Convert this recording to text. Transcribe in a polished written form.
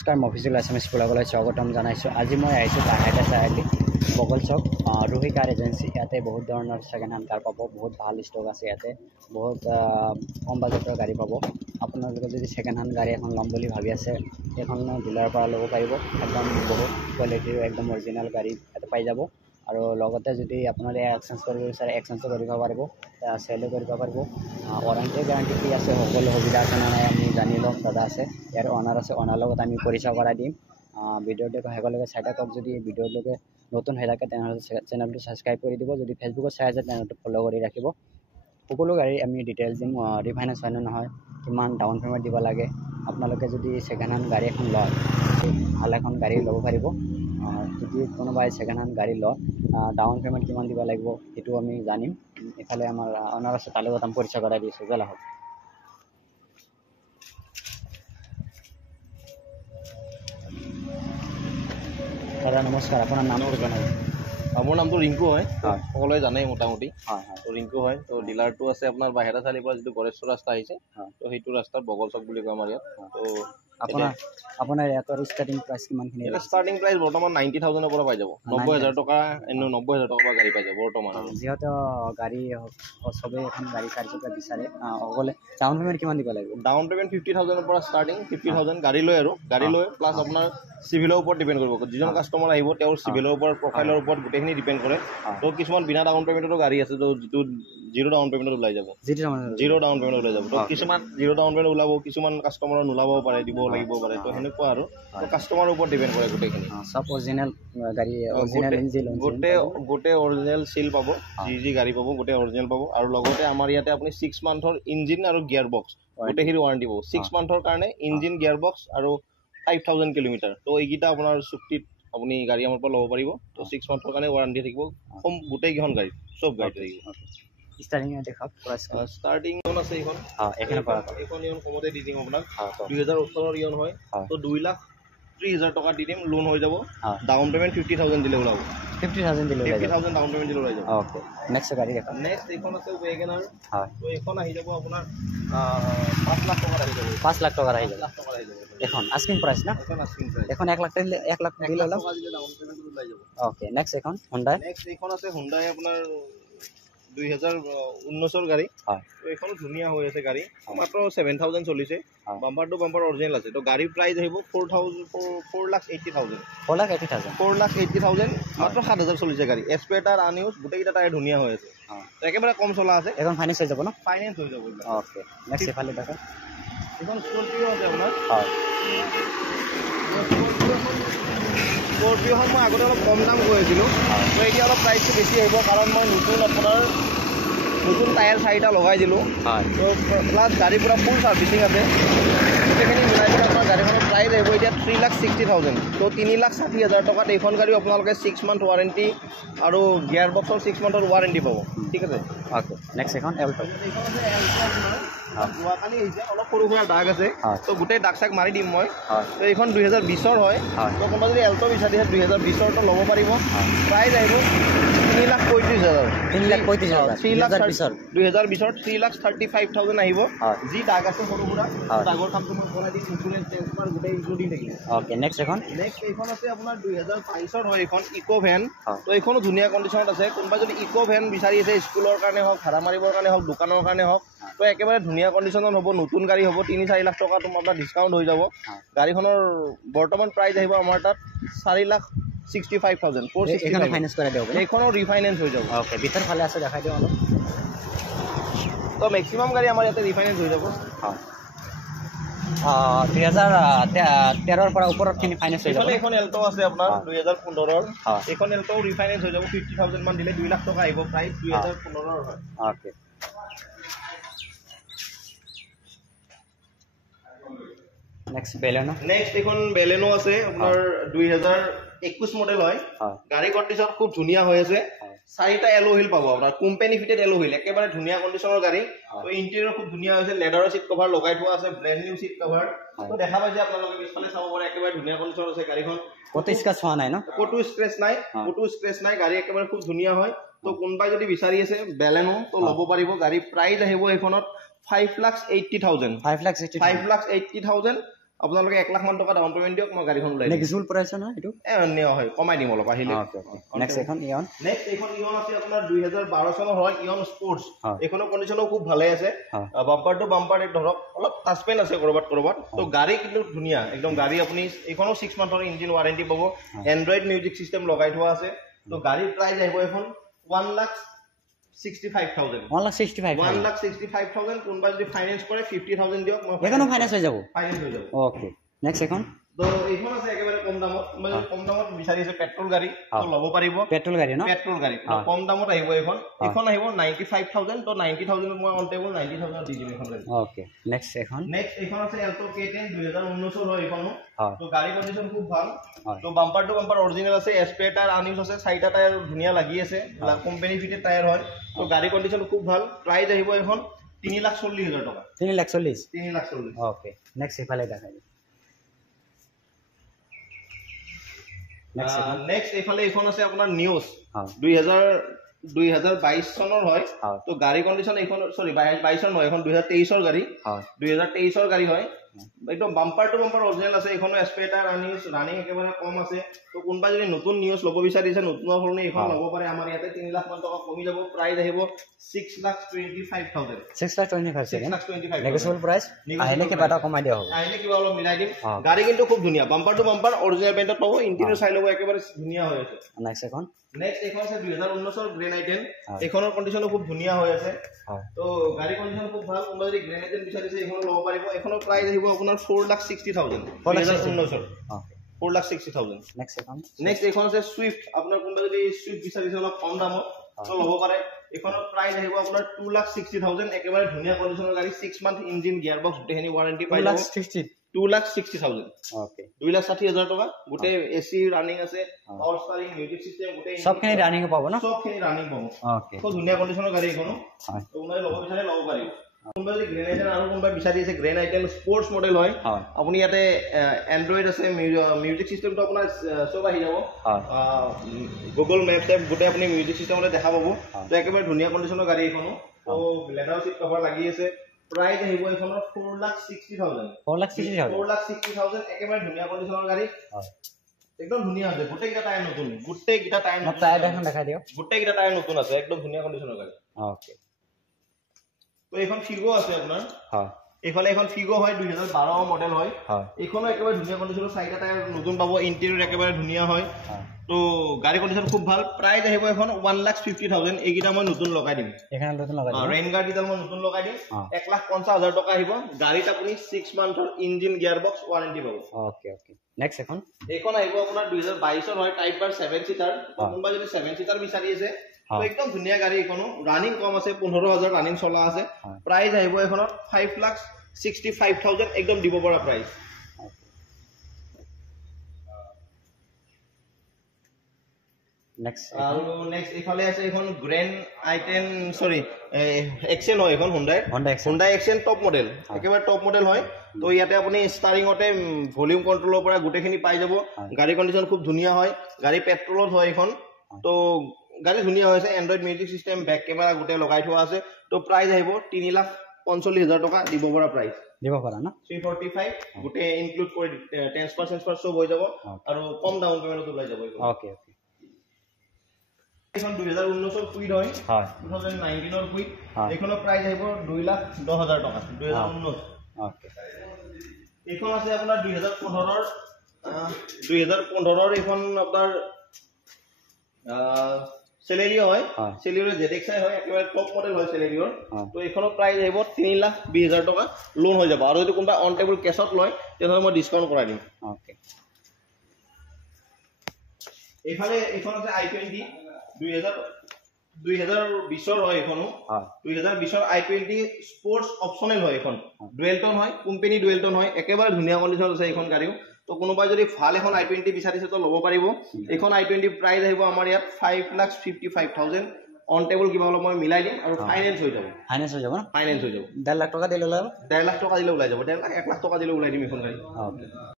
নমস্কাৰ official SMS ব্লগলৈ স্বাগতম জনাইছোঁ। আজি মই আহিছোঁ বাহিৰতে চাৰিআলি বগল চক ৰোহি কাৰ এজেঞ্চি। ইয়াতে বহুত ধৰণৰ ছেকেণ্ড হেণ্ড কাৰ পাব, বহুত ভাল ষ্টক আছে। ইয়াতে বহুত কম বাজেটৰ গাড়ী পাব। আপোনালোকে যদি ছেকেণ্ড হেণ্ড গাড়ী এখন ল'ম বুলি ভাবি আছে, এইখন ডিলাৰৰ পৰা ল'ব পাৰিব। একদম বহুত কোৱালিটিৰ একদম অৰিজিনেল গাড়ী ইয়াতে পাই যাব। আৰু লগতে যদি আপোনালোকে এক্সচেঞ্জ কৰিব বিচাৰে এক্সচেঞ্জো কৰিব পাৰিব, চেলো কৰিব পাৰিব। ৱাৰেণ্টি গ্যাৰাণ্টি কি আছে, সকলো সুবিধা আছে নে নাই আমি জানি ল'ম। দাদা আছে, ইয়াৰ অনাৰ আছে, অনাৰ লগত আমি পৰিচয় কৰাই দিম। ভিডিঅ'টো শেষলৈকে চাই থাকক। যদি ভিডিঅ'লৈকে নতুন হৈ থাকে তেনেহ'লে চেনেলটো ছাবস্ক্ৰাইব কৰি দিব। যদি ফেচবুকত চাই আছে তেনেহ'লে ফ'ল' কৰি ৰাখিব। সকলো গাড়ী আমি ডিটেইলছ দিম, ৰিফাইনেন্স হয় নে নহয়, কিমান ডাউন পে'মেণ্ট দিব লাগে। আপোনালোকে যদি ছেকেণ্ড হেণ্ড গাড়ী এখন লয়, ভাল এখন গাড়ী ল'ব পাৰিব। যদি কোনোবাই ছেকেণ্ড হেণ্ড গাড়ী লয়, ডাউন পে'মেণ্ট কিমান দিব লাগিব সেইটো আমি জানিম। ইফালে আমাৰ অনাৰ আছে, তাৰ লগত আমি পৰিচয় কৰাই দিছোঁ। জল আহক। দাদা নমস্কাৰ, আপোনাৰ নামটো জনাব। মোৰ নামটো ৰিংকু হয়। হয়, সকলোৱে জানে মোটামুটি। হয় হয় তো ৰিংকু হয়। তো ডিলাৰটো আছে আপোনাৰ বাহিৰা চাৰিৰ পৰা যিটো গণেশ্বৰ ৰাস্তা আহিছে, হয়। তো সেইটো ৰাস্তাত বগল চক বুলি কয় আমাৰ ইয়াত। তো আপোনাৰ ইয়াতৰ ষ্টাৰ্টিং প্ৰাইচ কিমানখিনি? এটা ষ্টাৰ্টিং প্ৰাইচ বৰ্তমান 90,000ৰ পৰা পাই যাব। 90,000 টকা, 90,000 টকাৰ পৰা গাড়ী পাই যাব বৰ্তমান। যিহেতু গাড়ী চবেই এখন গাড়ী চাৰিচকীয়া বিচাৰে, সকলোৱে ডাউন পে'মেণ্ট কিমান দিব লাগিব? ডাউন পে'মেণ্ট 50,000ৰ পৰা ষ্টাৰ্টিং। 50,000 গাড়ী লৈ আৰু গাড়ী লৈ প্লাছ আপোনাৰ চিভিলৰ ওপৰত ডিপেণ্ড কৰিব। যিজন কাষ্টমাৰ আহিব তেওঁৰ চিভিলৰ ওপৰত, প্ৰফাইলৰ ওপৰত গোটেইখিনি ডিপেণ্ড কৰে। তো কিছুমান বিনা ডাউন পে'মেণ্টৰো গাড়ী আছে, তো যিটো জিৰ' ডাউন পে'মেণ্টত ওলাই যাব। জিৰ' ডাউন পে'মেণ্টত ওলাই যাব। তো কিছুমান জিৰ' ডাউন পে'মেণ্ট ওলাব, কিছুমান কাষ্টমাৰৰ নোলাব পাৰে, দিব লাগিব পাৰে। তো সেনেকুৱা আৰু কাষ্টমাৰৰ ওপৰত ডিপেণ্ড কৰে গোটেইখিনি। চব অৰিজিনেল গাড়ী, অৰিজিনেল ইঞ্জিন, গোটেই অৰিজিনেল চিল পাব। যি গাড়ী পাব গোটেই অৰিজিনেল পাব। আৰু লগতে আমাৰ ইয়াতে আপুনি 6 মান্থৰ ইঞ্জিন আৰু গিয়াৰ বক্স গোটেইখিনি ৱাৰেণ্টি পাব। 6 মান্থৰ কাৰণে ইঞ্জিন, গিয়াৰ বক্স আৰু 5,000 কিলোমিটাৰ। তো এইকেইটা আপোনাৰ চুক্তিত আপুনি গাড়ী আমাৰ পৰা ল'ব পাৰিব। তো 6 মান্থৰ কাৰণে ৱাৰেণ্টি থাকিব গোটেইকেইখন গাড়ী, চব গাড়ী থাকিব। ষ্টাৰ্টিং দেখাওক। ষ্টাৰ্টিং আছে এইখন। এইখন ইয়ন কমতে দি দিম আপোনাক। 2018 ইয়ন হয়। তো 2,30,000 টকা দি দিম, লোন হৈ যাব। ডাউন পে'মেণ্ট 50,000 দিলে ওলাব। 50,000 দিলে 50,000 ডাউন পে'মেণ্ট দিলে ওলাই যাব। অ'কে, নেক্সট গাড়ী দেখাওক। নেক্সট এইখন আছে ৱেগনাৰ। হয়, তো এইখন আহি যাব আপোনাৰ 5 লাখ টকাত আহি যাব। 5 লাখ টকাৰ আহি যাব। 5 লাখ টকাত আহি যাব। এখন আস্কিং প্ৰাইচ না? এখন আস্কিং প্ৰাইচ। এখন 1 লাখ দিলে 1 লাখ দিলে ওলাব। ডাউন পে'মেণ্ট ওলাই যাব। অ'কে, নেক্সট এখন হুণ্ডাই। নেক্সট এইখন আছে হুণ্ডাই আপোনাৰ 2019ৰ গাড়ী। হয়, তো এইখনো ধুনীয়া হৈ আছে গাড়ী। মাত্ৰ 7,000 চলিছে। বাম্পাৰ টু বাম্পাৰ অৰিজিনেল আছে। তো গাড়ীৰ প্ৰাইচ আহিব 4,80,000। 4,80,000 মাত্ৰ 7,000 চলিছে গাড়ী। এক্সপেটাৰ, আনইউজ গোটেইকেইটা টায়াৰ ধুনীয়া হৈ আছে। তো একেবাৰে কম চলা আছে। এখন ফাইনেন্স হৈ যাব ন? ফাইনেন্স হৈ যাব। অ'কে, নেক্সট এইফালে দেখা। এইখন স্কৰপিঅ আছে আপোনাৰ। হয়, স্কৰপিঅ'খন মই আগতে অলপ কম দাম কৈ আছিলোঁ। তো এতিয়া অলপ প্ৰাইচটো বেছি আহিব, কাৰণ মই নতুন টায়াৰ 4টা লগাই দিলোঁ। হয়, তো প্লাছ গাড়ীৰ পৰা ফুল ছাৰ্ভিচিং আছে। গোটেইখিনি মিলাই পেলাই আপোনাৰ গাড়ীখনৰ প্ৰাইচ আহিব এতিয়া 3,60,000। তো 3,60,000 টকাত এইখন গাড়ীও আপোনালোকে 6 মান্থ ৱাৰেণ্টি আৰু গিয়াৰ বক্সৰ 6 মান্থৰ ৱাৰেণ্টি পাব। ঠিক আছে। অ'কে, নেক্সট এখন এল্টো। এইখন আছে এল্টো আপোনাৰ। যোৱাকালি আহিছে, অলপ সৰু সুৰা দাগ আছে। তো গোটেই দাগ চাগ মাৰি দিম মই। তো এইখন 2020ৰ হয়। তো কোনোবা যদি এল্টো বিচাৰিছে 2020ৰটো ল'ব পাৰিব। প্ৰাইচ আহিব 3,35,000। 3,35,000 2020ৰ 3,35,000 আহিব। যি দাগ আছে সৰু সুৰা দাগৰ কামটো মই কৰাই দিম। ইঞ্চুৰেঞ্চ, ট্ৰেন্সফাৰ গোটেই ইনক্লুডিং থাকিব। অ'কে, নেক্সট এখন এইখন আছে আপোনাৰ 2022ৰ হয়। এইখন ইকো ভেন। তো এইখনো ধুনীয়া কণ্ডিশ্যনত আছে। কোনোবা যদি ইকো ভেন বিচাৰি আছে, স্কুলৰ কাৰণে হওক, ভাড়া মাৰিবৰ কাৰণে হওক, দোকানৰ কাৰণে হওক, তো একেবাৰে ধুনীয়া কণ্ডিশ্যনত হ'ব। নতুন গাড়ী হ'ব। 3-4 লাখ টকা আপোনাৰ ডিছকাউণ্ট হৈ যাব। গাড়ীখনৰ বৰ্তমান প্ৰাইচ আহিব আমাৰ তাত 4,65,000। 465,000 ফাইনেন্স কৰাই দিব। এইখনো ৰিফাইনেন্স হৈ যাব। অ'কে, ভিতৰ ফালে আছে, দেখাই দিওঁ অলপ। তো মেক্সিমাম গাড়ী আমাৰ ইয়াতে ৰিফাইনেন্স হৈ যাব। হয়, 2013ৰ পৰা ওপৰতখিনি ফাইনেন্স হৈ যাব। এইখন এল্টো আছে আপোনাৰ 2015ৰ। এইখন এল্টো ৰিফাইনেন্স হৈ যাব। 50,000 মান দিলে 2 লাখ টকা আহিব। প্ৰাইচ 2015ৰ হয়। Okay, next Baleno. নেক্সট এইখন বেলেনো আছে আপোনাৰ 2021 মডেল হয়। গাড়ী কণ্ডিশ্যন খুব ধুনীয়া হৈ আছে। 4টা এলো হুইল পাব আপোনাৰ, কোম্পানী ফিটেড এলো হুইল, একেবাৰে ধুনীয়া কণ্ডিশ্যনৰ গাড়ী। তো ইণ্টেৰিয়ৰ খুব ধুনীয়া হৈছে। লেডাৰৰ চিট কভাৰ লগাই থোৱা আছে, ব্ৰেণ্ড নিউ চিট কভাৰ। তো দেখা পাইছে আপোনালোকে, পিছফালে চাব পাৰে, একেবাৰে ধুনীয়া কণ্ডিশ্যন আছে গাড়ীখন। ক'তো স্ক্ৰেচ হোৱা নাই ন? ক'তো স্ক্ৰেচ নাই। গাড়ী একেবাৰে খুব ধুনীয়া হয়। তো কোনোবাই যদি বিচাৰি আছে বেলেনো, তো ল'ব পাৰিব। গাড়ী প্ৰাইচ আহিব এইখনত 5,80,000। 5,80,000 আপোনালোকে 1 লাখ মান টকা ডাউন পেমেন্ট দিয়ক মই গাড়ীখন ওলাই দিম নেগেচিবল প্ৰাইস না এটো নিয়া হয় কমাই দিম অলপ আহিলে নেক্সট এখন ইয়ন আছে আপোনাৰ 2012 চনৰ হয় ইয়ন স্পোৰ্টস এখনৰ কন্ডিশনও খুব ভালে আছে বাম্পাৰ টু বাম্পাৰ এক ধৰক অলপ টাচপেন আছে কৰবাত তো গাড়ী কিন্তু ধুনিয়া একদম গাড়ী আপুনি এখনো 6 মান্থৰ ইঞ্জিন ওয়াৰেন্টি পাব এন্ড্ৰইড মিউজিক সিস্টেম লগাই থোৱা আছে তো গাড়ীৰ প্রাইস আহিব এখন 1,65,000 1,65,000 কোনবা যদি ফাইনান্স কৰে 50,000 দিয়ক মই এখনো ফাইনান্স হৈ যাব ওকে নেক্সট এখন তো এইখন আছে একেবাৰে কম দামত মানে কম দামত বিচাৰি আছে পেট্ৰল গাড়ী তো ল'ব পাৰিব পেট্ৰল গাড়ী ন পেট্ৰল গাড়ী কম দামত আহিব এখন আহিব 95,000 তো 90,000 মই অন টেবল 90,000 দি দিম এখন গাড়ী ওকে নেক্সট এখন আছে এল্টো K10 2019 ৰ এইখন তো গাড়ী কন্ডিশন খুব ভাল তো বাম্পাৰ টু বাম্পাৰ অৰিজিনাল আছে এসপে টায়াৰ আনিউজ আছে চাইটা টায়াৰ ধুনিয়া লাগি আছে কোম্পানী ফিটেড টায়াৰ হয় তো গাড়ী কন্ডিশন খুব ভাল প্রাইস আহিব এখন 3,40,000 টাকা 3,40,000 ওকে নেক্সট ইফালে দেখাই নেক্সট এইফালে এইখন আছে আপোনাৰ নিউজ 2022 চনৰ হয় তো গাড়ী কন্ডিশন এইখন সৰি 22 চন নহয় এখন 2023 ৰ গাড়ী 2023 ৰ গাড়ী হয় একদম বাম্পাৰ টু বাম্পাৰ অৰিজিনাল আছে এখনো এসপেটাৰ আনিউজ ৰানিং একেবাৰে কম আছে তো কোনবা যদি নতুন নিউজ ল'ব বিচাৰিছে নতুনৰ ফলনে এখন ল'ব পাৰে আমাৰ ইয়াতে 3 লাখ মান টকা কমি যাব প্রাইস আহিব 6,25,000 6,25,000 নেগেচিবল প্রাইস আহিলে কিবা এটা কমাই দিয়া হ'ব আহিলে কিবা অলপ মিলাই দিম গাড়ী কিন্তু খুব ধুনিয়া বাম্পাৰ টু বাম্পাৰ অৰিজিনাল পেইণ্টত পাব ইন্টেৰিয়ৰ চাই ল'ব একেবাৰে ধুনিয়া হৈ আছে নেক্সট এখন আছে 2019 ৰ গ্ৰেন আইটেন এখনৰ কন্ডিশনো খুব ধুনিয়া হৈ আছে তো গাড়ী কন্ডিশন খুব ভাল কোনবা যদি গ্ৰেন আইটেন বিচাৰিছে এখন ল'ব পাৰিব এখনৰ প্ৰাইস আহিব আপোনাৰ 4,60,000 2019 ৰ 4,60,000 নেক্সট এখন আছে সুইফট আপোনাৰ কোনবা যদি সুইফট বিচাৰিছে অলপ কম দামত তো ল'ব পাৰে এখনৰ প্ৰাইস আহিব আপোনাৰ 2,60,000 একেবাৰে ধুনিয়া কন্ডিশনৰ গাড়ী 6 মান্থ ইঞ্জিন গিয়াৰ বক্স গোটেইখিনি ওয়াৰেন্টি পাই যাব 2,60,000 ওকে 2,60,000 টাকা গোটে এসি রানিং আছে পাওয়ার স্টারিং মিউজিক সিস্টেম গোটে সবখিনি রানিং পাবো না সবখিনি রানিং পাবো ওকে খুব ধুনিয়া কন্ডিশনৰ গাড়ী এখনো তো মই ল'ব বিচাৰে ল'ব পাৰিব কোনবা যদি গ্ৰেন আইটেন আৰু কোনবা বিচাৰি আছে গ্ৰেন আইটেন স্পোৰ্টস মডেল হয় আপুনি ইয়াতে এন্ড্ৰইড আছে মিউজিক সিস্টেমটো আপোনাৰ সব আহি যাব গুগল মেপছ এপ গোটে আপুনি মিউজিক সিস্টেমতে দেখা পাব তো একেবাৰে ধুনিয়া কন্ডিশনৰ গাড়ী এখনো তো লেদাৰ সিট কভাৰ লাগি আছে প্ৰাইস আহিব এখনৰ 4,60,000 একেবাৰে ধুনিয়া কন্ডিশনৰ গাড়ী একদম ধুনিয়া আছে গোটেইটা টায়াৰ নতুন এখন দেখাই দিও গোটেইটা টায়াৰ নতুন আছে একদম ধুনিয়া কন্ডিশনৰ গাড়ী ওকে তো এখন ফিগো আছে আপোনাৰ এইফালে এখন ফিগো হয় 2012 মডেল হয় এইখনো একেবাৰে ধুনিয়া কন্ডিশনৰ চাইটা টায়াৰ নতুন পাব ইন্টেৰিয়ৰ একেবাৰে ধুনিয়া হয় তো গাড়ী কন্ডিশন খুব ভাল প্রাইস আহিব এখন 1,50,000 এইগিটা মই নতুন লগাই দিম এখানে নতুন লগাই দিম ৰেইন গাৰ্ড গিটা মই নতুন লগাই দিম 1,50,000 টকা আহিব গাড়ীত আপুনি 6 মান্থৰ ইঞ্জিন গিয়াৰ বক্স ওয়াৰেন্টি পাব ওকে নেক্সট এখন আহিব আপোনাৰ 2022 ৰ হয় টাইপ বাৰ 7 সিটাৰ কোনবা যদি 7 সিটাৰ বিচাৰি আছে তো একদম ধুনিয়া গাড়ী এখনো ৰানিং কম আছে 15,000 ৰানিং চলা আছে প্ৰাইস আহিব এখনৰ 5,65,000 একদম দিব পৰা প্ৰাইস নেক্সট ইফালে আছে এখন গ্ৰেন্ড আইটেন সৰি এক্সেন হয় এখন হুন্ডাই এক্সেন টপ মডেল একেবাৰে টপ মডেল হয় তো ইয়াতে আপুনি ষ্টাৰিংতে ভলিউম কন্ট্ৰোলৰ পৰা গোটেইখিনি পাই যাব গাড়ী কন্ডিশন খুব ধুনিয়া হয় গাড়ী পেট্ৰলত হয় এখন তো গাড়ী ধুনিয়া হৈছে Android music system back camera গোটে লগাই থোৱা আছে তো প্ৰাইস আহিব 3,45,000 টকা দিব পৰা প্ৰাইস দিব পৰা না 345 গোটে ইনক্লুড কৰি ট্ৰান্সফাৰ সব হৈ যাব আৰু কম ডাউন পেমেন্টত ওলাই যাব ওকে এখন 2019 ৰ কুইড হয় 2019 ৰ কুইড এখনৰ প্ৰাইস আহিব 2,10,000 টকা 2019 ওকে এখন আছে আপোনাৰ 2015 ৰ এখন আপোনাৰ সেলেৰিও হয় সেলেৰিও জেডএক্সআই হয় একেবাৰে টপ মডেল হয় সেলেৰিও তো এখনৰ প্ৰাইস আহিব 3,20,000 টকা লোন হৈ যাব আৰু যদি কোনবা অন টেবল কেছত লয় তেনহলে মই ডিসকাউন্ট কৰাই দিম ওকে এইফালে এখন আছে i20 2020 ৰ হয় এখনো 2020 ৰ i20 স্পোৰ্টস অপশনাল হয় এখন ডুৱেল টোন হয় কোম্পানী ডুৱেল টোন হয় একেবাৰে ধুনিয়া কন্ডিশন আছে এখন গাড়ীও তো কোনোবাই যদি ভাল এখন i20 বিচাৰিছে তো ল'ব পাৰিব এখন i20 প্ৰাইস আহিব আমাৰ ইয়াত 5,55,000 অন টেবল কিবা অলপ মই মিলাই দিম আৰু ফাইনান্স হৈ যাব না ফাইনান্স হৈ যাব 1.5 লাখ টকা দিলে ওলাই যাব 1.5 লাখ টকা দিলে ওলাই যাব 1.5 লাখ টকা দিলে ওলাই দিম এখন গাড়ী